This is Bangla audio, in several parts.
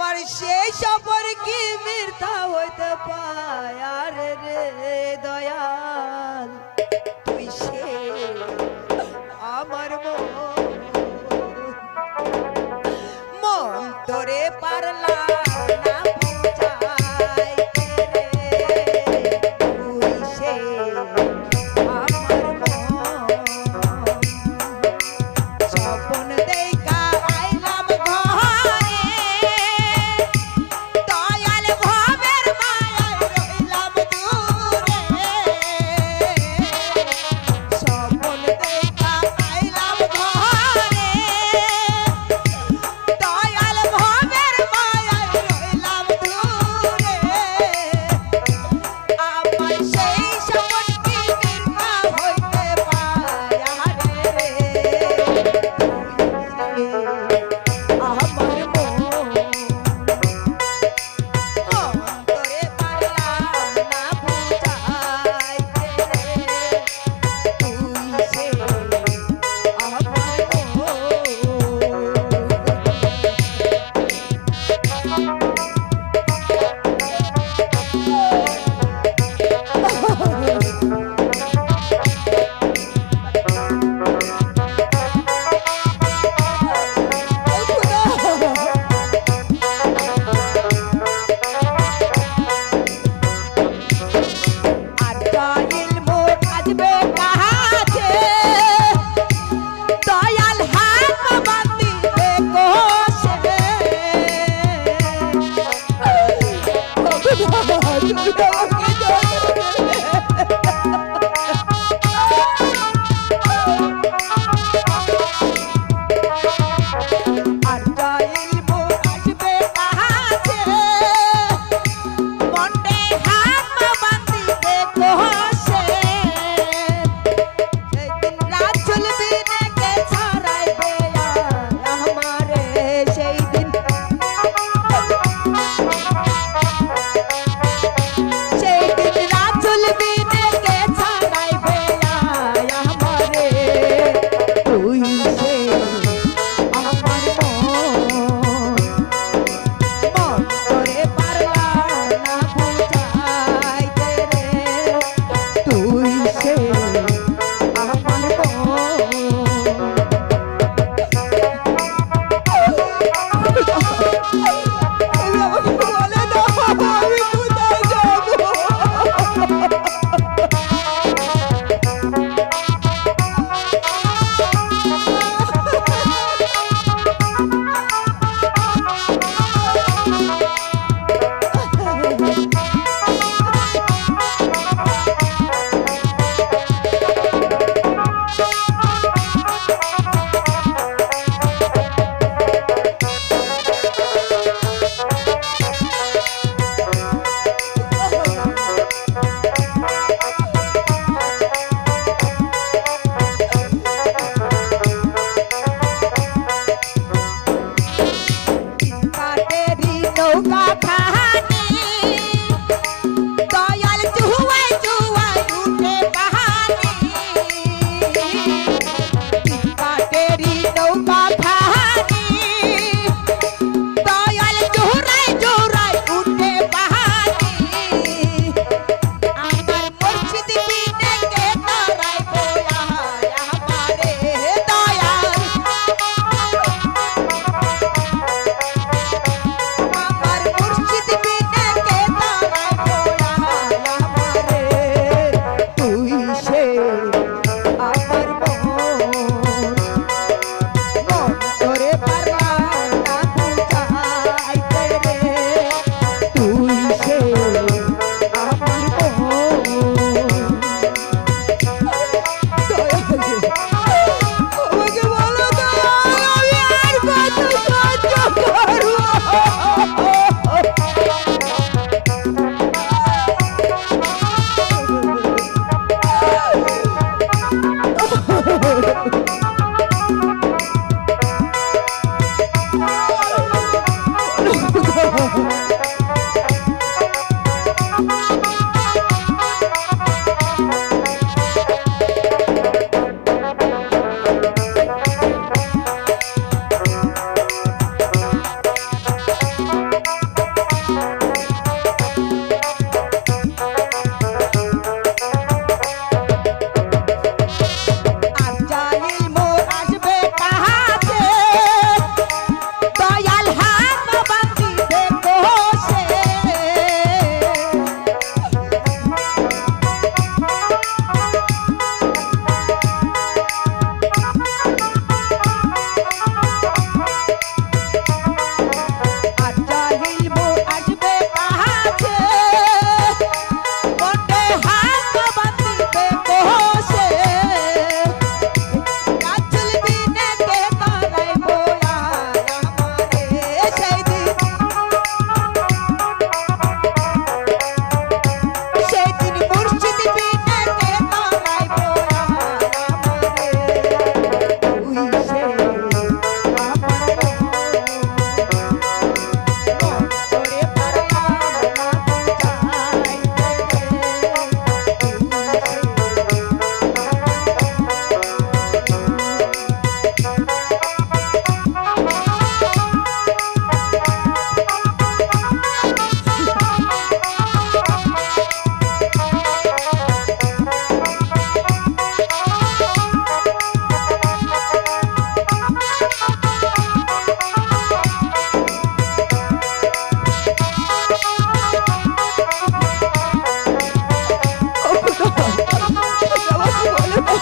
আমার সেই সফর কি মির্থা হইতে পায়। রে দয়াল তুই সেই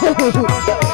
Oh,